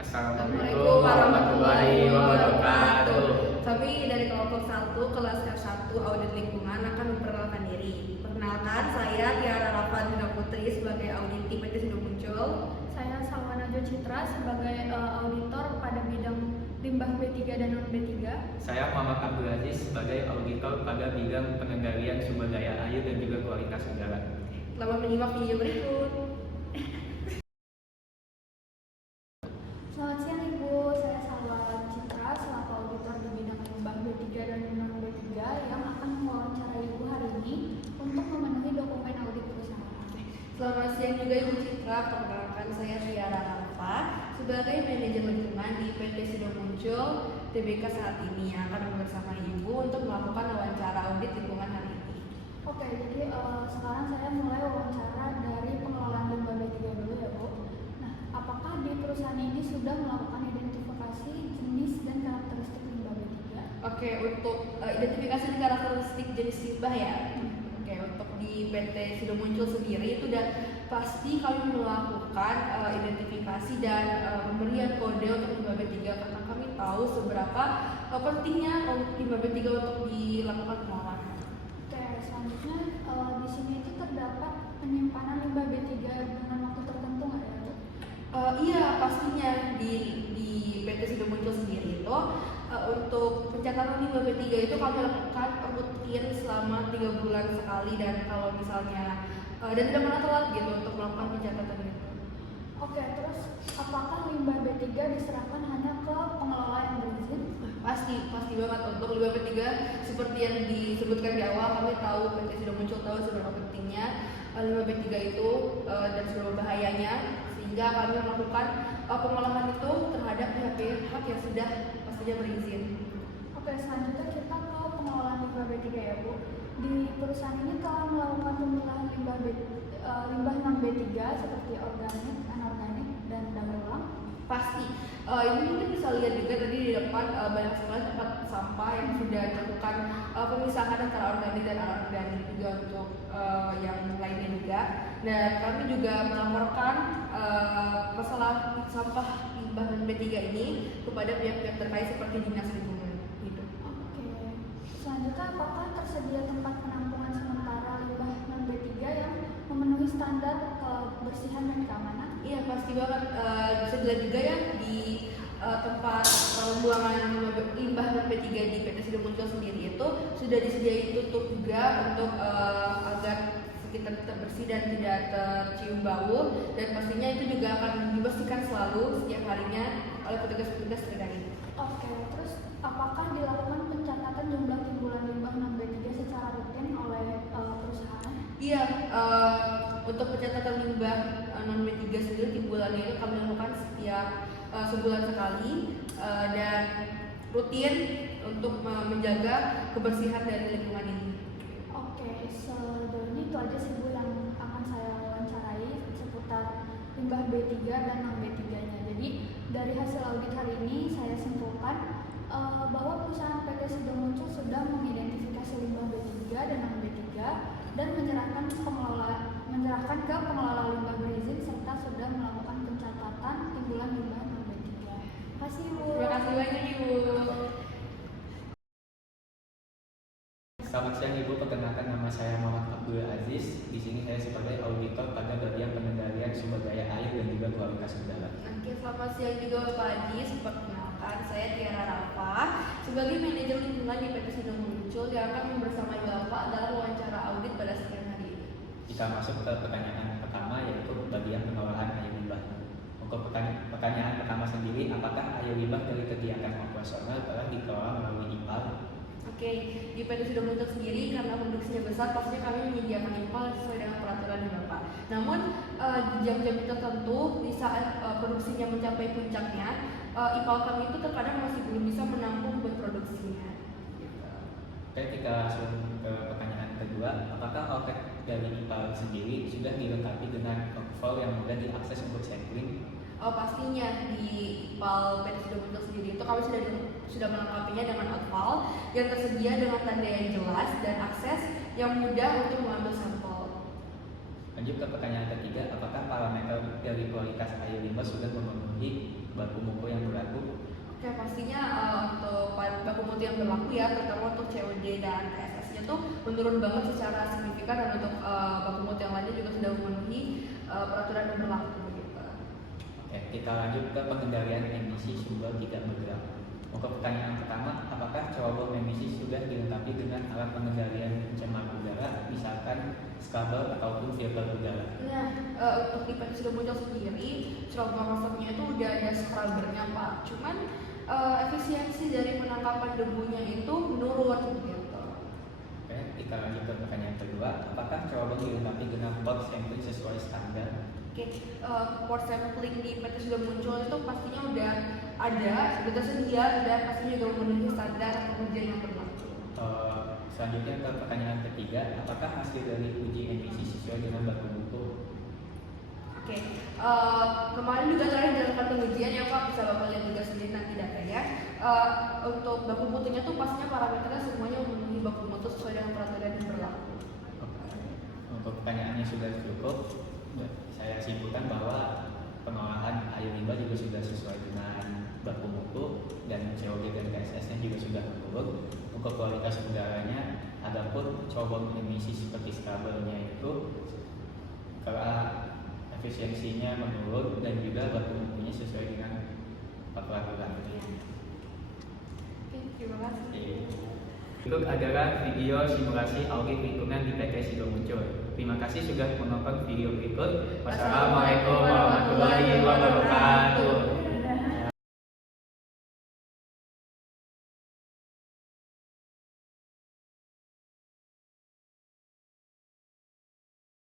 Assalamualaikum warahmatullahi wabarakatuh. Kami dari kelompok 1 kelas R1 Audit Lingkungan akan memperkenalkan diri. Perkenalkan, saya Tiara Rapadina Putri sebagai auditi PT Sido Muncul. Saya Salwana Jo Citra sebagai auditor pada bidang limbah B3 dan non B3. Saya Muhammad Abdul Aziz sebagai auditor pada bidang pengendalian sumber daya air dan juga kualitas udara. Selamat menyimak video berikut. Selamat siang Ibu, saya Salwana Citra selaku auditor di bidang limbah B3 dan non B3 yang akan mewawancarai Ibu hari ini untuk memenuhi dokumen audit perusahaan. Selamat siang juga Ibu Citra. Perkenalkan, saya Tiara Rafa sebagai manajer lingkungan di PT Sido Muncul TBK saat ini yang akan bersama Ibu untuk melakukan wawancara audit lingkungan hari ini. Oke, jadi sekarang saya mulai wawancara dari pengelolaan limbah B3 dulu ya Bu. Nah, apakah di perusahaan ini sudah melakukan identifikasi jenis dan karakteristik limbah B3? Oke, untuk identifikasi karakteristik jenis limbah ya. Oke, untuk di PT Sido Muncul sendiri itu udah pasti kami melakukan identifikasi dan pemberian kode untuk limbah B3 karena kami tahu seberapa pentingnya limbah B3 untuk dilakukan pengolahan. Oke, selanjutnya di sini itu terdapat penyimpanan limbah B3 dengan waktu tertentu nggak ya Bu? Iya, pastinya di PT Sido Muncul sendiri itu untuk pencatatan limbah B3 itu kami lakukan rutin selama 3 bulan sekali dan kalau misalnya dan tidak pernah telat gitu untuk melakukan pencatatan itu. Oke, terus apakah limbah B3 diserahkan hanya ke pengelola yang berizin? Pasti banget untuk limbah B3 seperti yang disebutkan di awal, kami tahu PT Sido Muncul tahu seberapa pentingnya limbah B3 itu dan seberapa bahayanya sehingga kami melakukan pengolahan itu terhadap pihak-pihak yang sudah pastinya berizin. Oke, selanjutnya kita ke pengelolaan limbah B3 ya Bu. Di perusahaan ini telah melakukan pemilahan limbah non B3 seperti organik, anorganik, dan daur ulang. Pasti. Ini mungkin bisa lihat juga tadi di depan banyak sekali tempat sampah yang sudah dilakukan pemisahan antara organik dan anorganik juga untuk yang lainnya juga. Dan kami juga melaporkan masalah sampah limbah non B3 ini kepada pihak-pihak terkait seperti dinas lingkungan hidup. Oke, selanjutnya apakah tersedia tempat penampungan sementara limbah non B3 yang memenuhi standar kebersihan dan keamanan? Iya, pasti banget. Bisa dilihat juga ya di tempat pembuangan limbah non B3 di PT Sido Muncul sendiri itu sudah disediain tutup juga untuk agar sekitar tetap bersih dan tidak tercium bau, dan pastinya itu juga akan dibersihkan selalu setiap harinya oleh petugas-petugas terkait. Oke, terus apakah dilakukan pencatatan jumlah timbulan limbah non B3 secara rutin oleh perusahaan? Iya, untuk pencatatan limbah non B3 sendiri timbulannya itu kami lakukan setiap sebulan sekali dan rutin untuk menjaga kebersihan dari lingkungan ini. Oke, sejauh ini itu aja sih Bu yang akan saya wawancarai seputar limbah B3 dan non B3-nya. Jadi dari hasil audit hari ini saya simpulkan bahwa perusahaan PT Sido Muncul sudah mengidentifikasi limbah B3 dan non B3 dan menyerahkan ke pengelola limbah berizin serta sudah melakukan pencatatan timbulan limbah non B3. Terima kasih Bu. Terima kasih banyak Ibu. Selamat siang Ibu, perkenalkan nama saya Muhammad Abdul Aziz. Di sini saya sebagai auditor pada bagian pengendalian sumber daya air dan juga kualitas udara. Oke, selamat siang juga Bapak Haji. Perkenalkan, saya Tiara Rafa sebagai manajer lingkungan di PT Sido Muncul yang akan membersamai Bapak dalam wawancara audit pada siang hari ini. Kita masuk ke pertanyaan pertama, yaitu bagian pengelolaan air limbah. Untuk pertanyaan pertama sendiri, apakah air limbah dari kegiatan operasional telah dikelola melalui IPAL? Oke, di PT Sido Muncul sendiri karena produksinya besar, pastinya kami menyediakan IPAL sesuai dengan peraturan dari Bapak. Namun di jam-jam tertentu, di saat produksinya mencapai puncaknya, IPAL kami itu terkadang masih belum bisa menampung buat produksinya. Oke, kita langsung ke pertanyaan kedua. Apakah outlet dari IPAL sendiri sudah dilengkapi dengan workflow yang mudah diakses untuk sampling? Pastinya di IPAL PT Sido Muncul sendiri itu kami sudah melengkapinya dengan outfall yang tersedia dengan tanda yang jelas dan akses yang mudah untuk mengambil sampel. Lanjut ke pertanyaan ketiga, apakah parameter dari kualitas air limbah sudah memenuhi baku mutu yang berlaku? Oke, pastinya untuk baku mutu yang berlaku ya, terutama untuk COD dan TSS-nya tuh menurun banget secara signifikan, dan untuk baku mutu yang lainnya juga sudah memenuhi peraturan yang berlaku begitu. Oke, kita lanjut ke pengendalian emisi sumber tidak bergerak. Untuk pertanyaan pertama, apakah cerobong emisi sudah dilengkapi dengan alat pengendalian pencemar udara, misalkan scrubber ataupun filter udara? Nah, untuk di PT Sidomuncul sendiri, cerobong asapnya itu udah ada scrubbernya Pak. Cuman efisiensi dari penangkapan debunya itu menurun gitu. Oke, kita lanjut ke pertanyaan kedua, apakah cerobong dilengkapi dengan port sampling sesuai standar? Oke, port sampling di PT Sidomuncul itu pastinya udah ada, sudah tersedia, dan pastinya juga memenuhi standar pengujian yang berlaku. Selanjutnya ke pertanyaan ketiga, apakah hasil dari uji emisi sesuai dengan baku mutu? Oke, kemarin juga terakhir dilakukan pengujian ya Pak, bisa Bapak lihat juga sendiri nanti datanya. Untuk baku mutunya tuh pastinya parameternya semuanya memenuhi baku mutu sesuai dengan peraturan yang berlaku. Untuk pertanyaannya sudah cukup, saya simpulkan bahwa pengolahan air limbah juga sudah sesuai dengan baku mutu, dan COD dan TSS-nya juga sudah menurun. Untuk kualitas udaranya, adapun cerobong emisi seperti scrubbernya itu karena efisiensinya menurun dan juga baku mutunya sesuai dengan peraturan. Oke, terima kasih. Berikut adalah video simulasi audit lingkungan di PT Sidomuncul. Terima kasih sudah menonton video berikut. Wassalamualaikum warahmatullahi wabarakatuh.